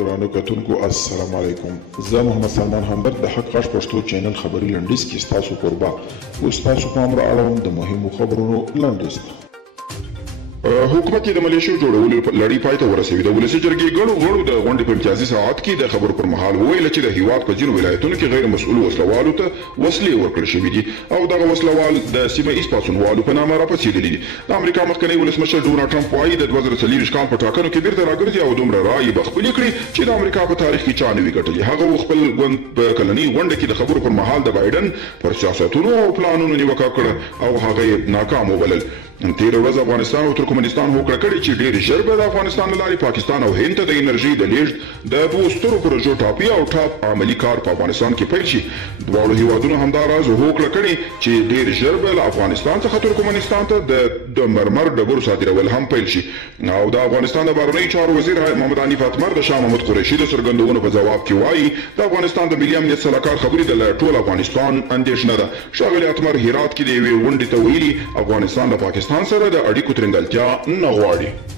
ګرانو کتونکو السلام علیکم. زه محمد سلمان همدرد د حق غږ پښتو چینل خبري لنډیز کې ستاسو کوربه اوس تاسو پام را اړوم د مهمو خبرونو لنډیز ته. حکومت د ملیشو جوړولو لړۍ پای ته ورسوي. د ولسي جرګې ګڼو غړو د غونډې په امتیازي ساعت کې د خبرو پر مهال وویل چې د هیواد په ځینو ولایتونو کې غیر مسؤلو وسلوالو ته وسلې ورکړل شوي دي او دغه وسلوال د سیمه ایز پاڅونوالو په نامه راپاڅېدلي دي. د امریکا مخکنی ولسمشر ډونالډ ټرمپ وایي د 2024 کال په ټاکنو کې بیرته راګرځي او دومره رایې به خپلې کړي چې د امریکا په تاریخ کې چا نه وي ګټلي. هغه خپل ګوند په کلنۍ غونډه کې د خبرو پر مهال د بایډن پر سیاستونو او پلانونو نیوکه کړه او هغه یې ناکام وبلل. تېره ورځ افغانستان او ترکمنستان هوکړه کړې چې ډېر ژر به د افغانستان له لارې پاکستان او هند ته د انرژۍ د لیږد د دوو سترو پروژو ټاپي او ټاپ عملي کار په افغانستان کې پیل شي. دواړو هیوادونو همداراز هوکړه کړې چې ډېر ژر به له افغانستان څخه ترکمنستان ته د مرمر ډبرو صادرول هم پیل شي. او د افغانستان د بهرنیو چارو وزیر محمد حنیف اتمر د شاه محمود قریشي د څرګندونو په ځواب کې وایي د افغانستان د ملي امنیت سلاکار خبرې د ټول افغانستان اندېښنه ده. ښاغلي اتمر هرات کې د یوې غونډې ته ویلي افغانستان د پاکستان سره د اړیکو ترنګلتیا نه غواړي.